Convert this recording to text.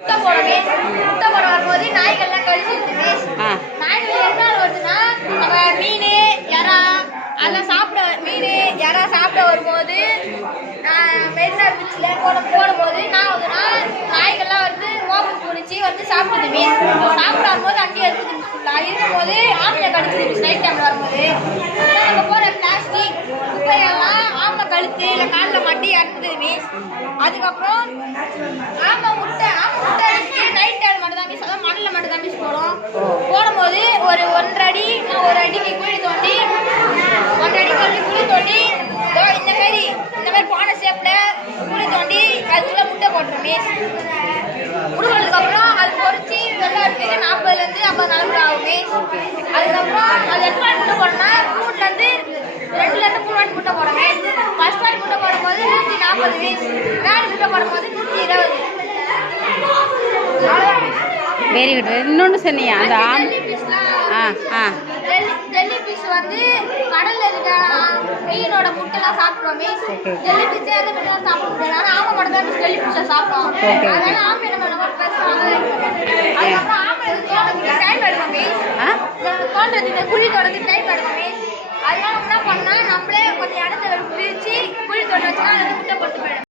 முட்டை போடவே முட்டை போட வரும்போது நாய்கள்லாம் கழிச்சுட்டுமே நாய்கள் என்ன வருதுன்னா நம்ம மீன் இறா அதெல்லாம் சாப்பிட இறா சாப்பிட வரும்போது மெரினா பீச்சில் போடும்போது நான் வந்துன்னா நாய்கள்லாம் வந்து மோப்பு குடிச்சு வந்து சாப்பிடுது சாப்பிட வரும்போது அண்டி எடுத்துது இருக்கும்போது ஆம்பளை கடிச்சிருச்சு நைட் டைமில் வரும்போது நம்ம போகிற பிளாஸ்டிக் குப்பையெல்லாம் ஆம்பளை கழுத்து இல்லை காலில் மாட்டி இறந்துது அதுக்கப்புறம் ஆமை முட்டை அடிச்சு நைட் டைம் மட்டும் தான் அதான் மண்ணில் மட்டும் தான் போடும்போது ஒரு 1.5 அடி நான் 1 அடிக்கு குழி தோண்டி 1 அடி குழி தோண்டி இந்த மாதிரி பானை ஷேப்பில் குழி தோண்டி அதுக்குள்ள முட்டை போட்டுருமே முடுக்கிறதுக்கப்புறம் அது பொறிச்சு வெள்ளாட்டுக்கு 40லேருந்து 50 நாள் ஆகுமே அதுக்கப்புறம் அது எத்தனை வாட்டி முட்டை போடணும்னா 2லேருந்து 3 வாட்டி முட்டை போடுமே ஃபர்ஸ்ட் வாட்டி முட்டை போடும்போது 140 ரெண்டாவது முட்டை போடும்போது 120 வெரி குட். இன்னொன்று சொன்னியா அந்த ஜெல்லி ஃபிஷ் வந்து கடல்ல இருக்க மீனோட முட்டைலாம் சாப்பிடுவோமே ஜெல்லி ஃபிஷ் அந்த முட்டைலாம் சாப்பிட முடியாது ஆனால் ஆமை மட்டும் தான் ஜெல்லி ஃபிஷ்ஷை சாப்பிடும் அதனால ஆமை என்ன பண்ணுவோம் அதுக்கப்புறம் ஆமை தோட்டத்துக்கு டைம் எடுக்கமே தோட்டத்துக்கு குழி தோட்டத்துக்கு டைம் எடுக்கமே அதனால என்ன பண்ணா நம்மளே கொஞ்சம் இடத்த பிரித்து குழி தோட்டம் வச்சுன்னா அது முட்டை போட்டு போயிடும்.